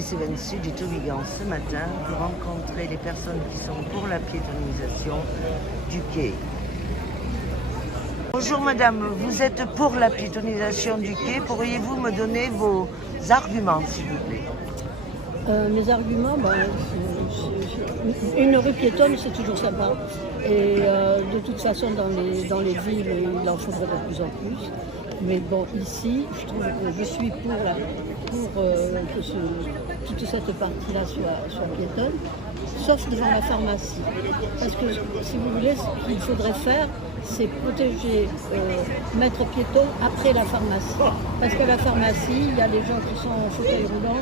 Cévennes Sud est au Vigan ce matin pour rencontrer les personnes qui sont pour la piétonisation du quai. Bonjour madame, vous êtes pour la piétonisation du quai. Pourriez-vous me donner vos arguments s'il vous plaît? Mes arguments, une rue piétonne c'est toujours sympa. Et de toute façon dans les villes il en faudrait de plus en plus. Mais bon, ici, je suis pour que toute cette partie-là soit piétonne, sauf devant la pharmacie. Parce que, si vous voulez, ce qu'il faudrait faire, c'est protéger, mettre piéton après la pharmacie. Parce que la pharmacie, il y a des gens qui sont en fauteuil roulant,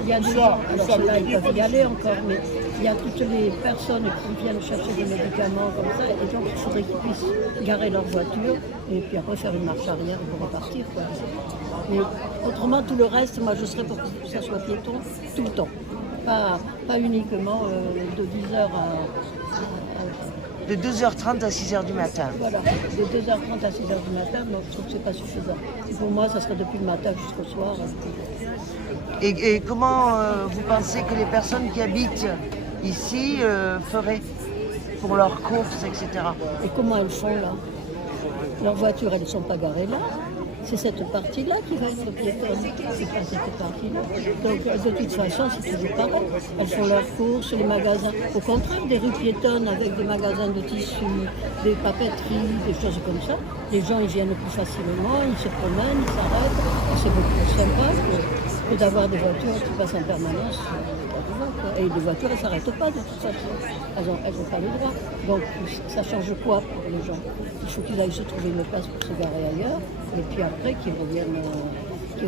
il y a des gens, alors ceux-là, ils peuvent y aller encore, mais il y a toutes les personnes qui viennent chercher des médicaments comme ça, et donc il faudrait qu'ils puissent garer leur voiture et puis après faire une marche arrière pour repartir, quoi. Mais autrement, tout le reste, moi je serais pour que ça soit piéton tout le temps. Pas uniquement de 10h De 2h30 à 6h du matin. Voilà, de 2h30 à 6h du matin, donc je trouve que c'est pas suffisant. Et pour moi, ça serait depuis le matin jusqu'au soir. Et comment vous pensez que les personnes qui habitent ici feraient pour leurs courses, etc. Et comment elles font là? Leurs voitures, elles ne sont pas garées là. C'est cette partie-là qui va être piétonne, c'est pas cette partie-là. Donc de toute façon, c'est toujours pareil. Elles font leurs courses, les magasins. Au contraire, des rues piétonnes avec des magasins de tissus, des papeteries, des choses comme ça. Les gens, ils viennent plus facilement, ils se promènent, ils s'arrêtent. Et c'est beaucoup plus sympa que d'avoir des voitures qui passent en permanence. Et les voitures, elles ne s'arrêtent pas de toute façon. Elles n'ont pas le droit. Donc ça change quoi pour les gens? Il faut qu'ils aillent se trouver une place pour se garer ailleurs. Et puis après, qu'ils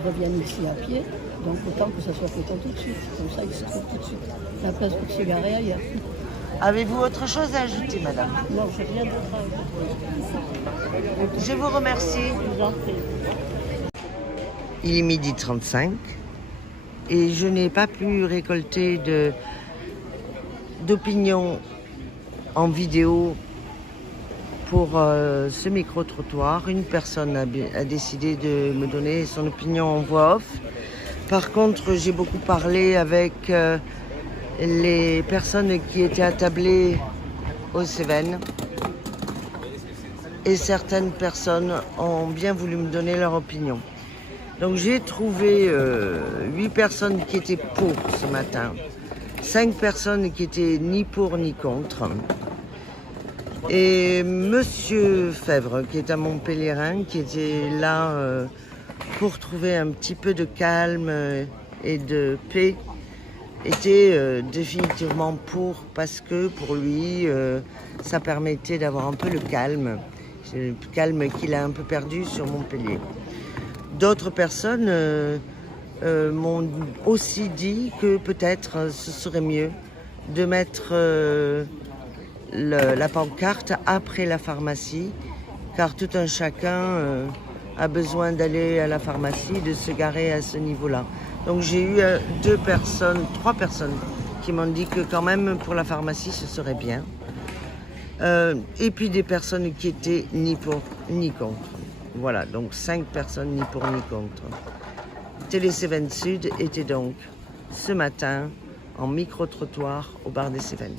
reviennent ici à pied. Donc autant que ça soit piéton tout de suite. Comme ça, ils se trouvent tout de suite la place pour se garer ailleurs. Avez-vous autre chose à ajouter, madame? Non, je n'ai rien d'autre à ajouter. Je vous remercie. Je vous en prie. Il est 12h35 et je n'ai pas pu récolter d'opinion en vidéo pour ce micro-trottoir. Une personne a décidé de me donner son opinion en voix off. Par contre, j'ai beaucoup parlé avec les personnes qui étaient attablées aux Cévennes. Et certaines personnes ont bien voulu me donner leur opinion. Donc j'ai trouvé 8 personnes qui étaient pour ce matin, 5 personnes qui étaient ni pour ni contre. Et Monsieur Fèvre, qui est un Montpellierin, qui était là pour trouver un petit peu de calme et de paix, était définitivement pour, parce que pour lui, ça permettait d'avoir un peu le calme qu'il a un peu perdu sur Montpellier. D'autres personnes m'ont aussi dit que peut-être ce serait mieux de mettre la pancarte après la pharmacie, car tout un chacun a besoin d'aller à la pharmacie, de se garer à ce niveau-là. Donc j'ai eu 3 personnes qui m'ont dit que quand même pour la pharmacie ce serait bien. Et puis des personnes qui étaient ni pour ni contre. Voilà, donc 5 personnes ni pour ni contre. Télé Cévennes Sud était donc ce matin en micro-trottoir au bar des Cévennes.